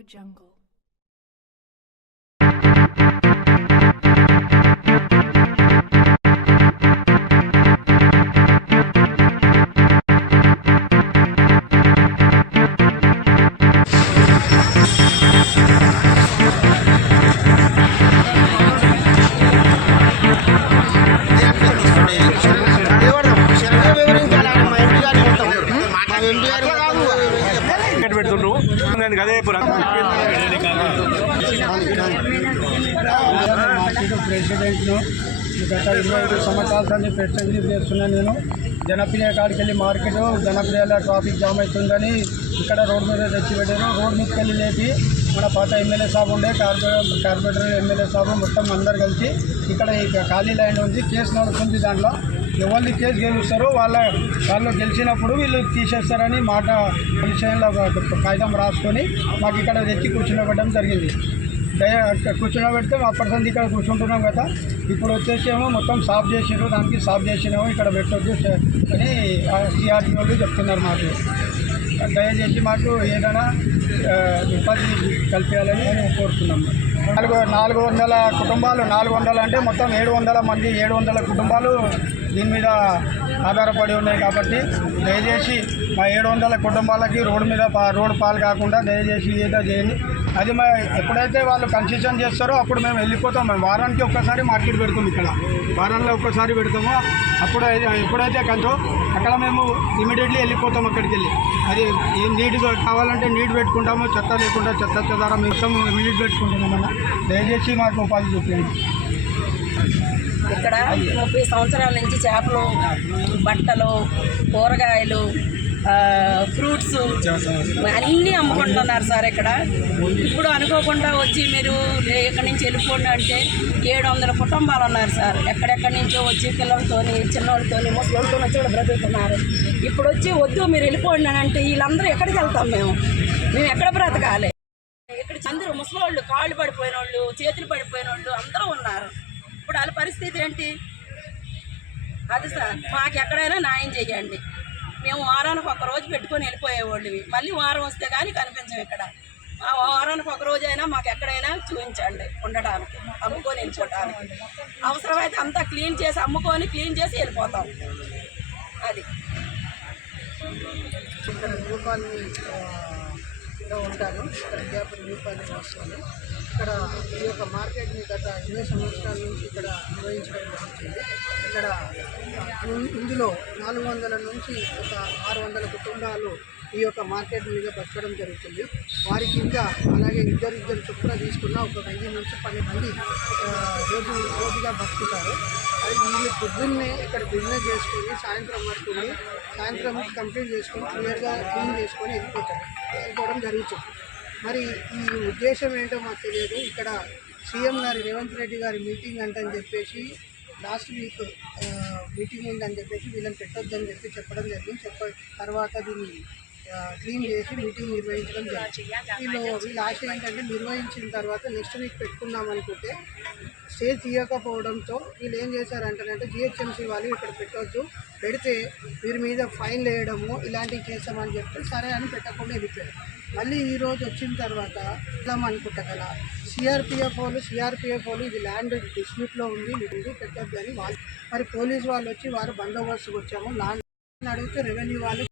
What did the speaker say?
AudioJungle. ప్రెసిడెంట్ను గత 25 సంవత్సరాల నుంచి ప్రెసిడెంట్ చేస్తున్నాను. నేను జనప్రియ కాడికి వెళ్ళి మార్కెట్ జనప్రియలో ట్రాఫిక్ జామ్ అవుతుందని ఇక్కడ రోడ్ మీద తెచ్చిపెట్టారు. రోడ్ మీదకి వెళ్ళి లేపి మన పాత ఎమ్మెల్యే సాబ్ ఉండే కార్పొరేటర్ ఎమ్మెల్యే సాబ్ మొత్తం అందరు కలిసి ఇక్కడ ఖాళీ ల్యాండ్ ఉంది, కేసు నడుస్తుంది. దాంట్లో ఎవరిని కేసు గెలుస్తారో వాళ్ళు గెలిచినప్పుడు వీళ్ళు తీసేస్తారని మాట విషయంలో కాగితం రాసుకొని మాకు ఇక్కడ తెచ్చి కూర్చునబెట్టడం జరిగింది. కూర్చునబెడితే అప్పటిసంది ఇక్కడ కూర్చుంటున్నాం కదా. ఇప్పుడు వచ్చేసేమో మొత్తం సాఫ్ చేసినారు, దానికి సాఫ్ చేసినాము ఇక్కడ పెట్టొద్దు అని సిఆర్టీ వాళ్ళు చెప్తున్నారు. మాకు దయచేసి మాకు ఏదైనా ఉపాధి కల్పించాలని మేము కోరుతున్నాము. 400 కుటుంబాలు, 400 అంటే మొత్తం 700 మంది, 700 కుటుంబాలు దీని మీద ఆధారపడి ఉన్నాయి. కాబట్టి దయచేసి మా 700 కుటుంబాలకి రోడ్డు పాలు కాకుండా దయచేసి ఏదో చేయండి. అది ఎప్పుడైతే వాళ్ళు కన్సెషన్ చేస్తారో అప్పుడు మేము వెళ్ళిపోతాం. మేము వారానికి ఒక్కసారి మార్కెట్ పెడతాం, ఇక్కడ వారంలో ఒక్కసారి పెడతాము. అప్పుడు ఎప్పుడైతే కంటో అక్కడ మేము ఇమీడియట్లీ వెళ్ళిపోతాం. అక్కడికి వెళ్ళి అది ఏం నీట్ కావాలంటే నీట్ పెట్టుకుంటాము, చెత్త లేకుండా చెత్త ద్వారా మొత్తం నీట్ పెట్టుకుంటున్నామన్న. దయచేసి మాకు ఉపాధి చూపించండి. ఇక్కడ 30 సంవత్సరాల నుంచి చేపలు, బట్టలు, కూరగాయలు, ఫ్రూట్స్ అన్నీ అమ్ముకుంటున్నారు సార్. ఇక్కడ ఇప్పుడు అనుకోకుండా వచ్చి మీరు ఇక్కడి నుంచి వెళ్ళిపోండి అంటే 700 కుటుంబాలు ఉన్నారు సార్. ఎక్కడెక్కడి నుంచో వచ్చి పిల్లలతోని, చిన్నోళ్ళతోని, ముసలితో వచ్చి కూడా బ్రతుకుతున్నారు. ఇప్పుడు వచ్చి వద్దు మీరు వెళ్ళిపోండి అని అంటే వీళ్ళందరూ ఎక్కడికి వెళ్తాం? మేము ఎక్కడ బ్రతకాలి? ఇక్కడ అందరూ ముసలోళ్ళు, కాళ్ళు పడిపోయిన వాళ్ళు, చేతులు పడిపోయిన వాళ్ళు అందరూ ఉన్నారు. ఇప్పుడు వాళ్ళ పరిస్థితి ఏంటి? అది సార్ మాకు ఎక్కడైనా న్యాయం చేయండి. మేము వారానికి ఒక రోజు పెట్టుకొని వెళ్ళిపోయేవాళ్ళవి, మళ్ళీ వారం వస్తే కానీ కనిపించం. ఇక్కడ ఆ వారానికి ఒక రోజైనా మాకు ఎక్కడైనా చూపించండి ఉండడానికి, అమ్ముకొని వెళ్ళిపోవడానికి. అవసరమైతే అంతా క్లీన్ చేసి అమ్ముకొని క్లీన్ చేసి వెళ్ళిపోతాం. అది ఇక్కడ ఉంటాను. ఇక్కడ విద్యాపతి రూపాయలు వస్తుంది. ఇక్కడ ఈ యొక్క మార్కెట్ని గత 20 సంవత్సరాల నుంచి ఇక్కడ నిర్వహించడం జరుగుతుంది. ఇక్కడ ఇందులో 400 నుంచి ఒక 600 కుటుంబాలు ఈ యొక్క మార్కెట్ మీద బతకడం జరుగుతుంది. వారి కింద అలాగే ఇద్దరు చొప్పున తీసుకున్న ఒక 1000 నుంచి 12 మంది రోజుగా బతుకుతారు. అది వీళ్ళు పొద్దున్నే ఇక్కడ బిజినెస్ చేసుకొని సాయంత్రం వరకు సాయంత్రం కంప్లీట్ చేసుకొని క్లియర్గా క్లీన్ చేసుకొని వెళ్ళిపోవడం జరుగుతుంది. మరి ఈ ఉద్దేశం ఏంటో మాకు తెలియదు. ఇక్కడ సీఎం గారి రేవంత్ రెడ్డి గారి మీటింగ్ అంటని చెప్పేసి లాస్ట్ వీక్ మీటింగ్ ఉందని చెప్పేసి వీళ్ళని పెట్టొద్దని చెప్పడం జరిగింది. తర్వాత దీన్ని క్లీన్ చేసి మీటింగ్ నిర్వహించడం జరిగింది. వీళ్ళ ఆశ ఏంటంటే నిర్వహించిన తర్వాత నెక్స్ట్ వీక్ పెట్టుకుందాం అనుకుంటే స్టే తీయకపోవడంతో వీళ్ళు ఏం చేశారంటే జిహెచ్ఎంసీ వాళ్ళు ఇక్కడ పెట్టొద్దు, పెడితే వీరి మీద ఫైన్ వేయడము ఇలాంటివి చేస్తామని చెప్తే సరే అని పెట్టకుండా వెళ్ళిపోయారు. మళ్ళీ ఈరోజు వచ్చిన తర్వాత అనుకుంటా కదా సిఆర్పిఎఫ్ వాళ్ళు ఇది ల్యాండ్ డిస్ప్యూట్లో ఉంది, మీరు పెట్టద్దు అని వాళ్ళు మరి పోలీసు వాళ్ళు వచ్చి వారు బందోబస్తుకు వచ్చాము. ల్యాండ్ అడిగితే రెవెన్యూ వాళ్ళు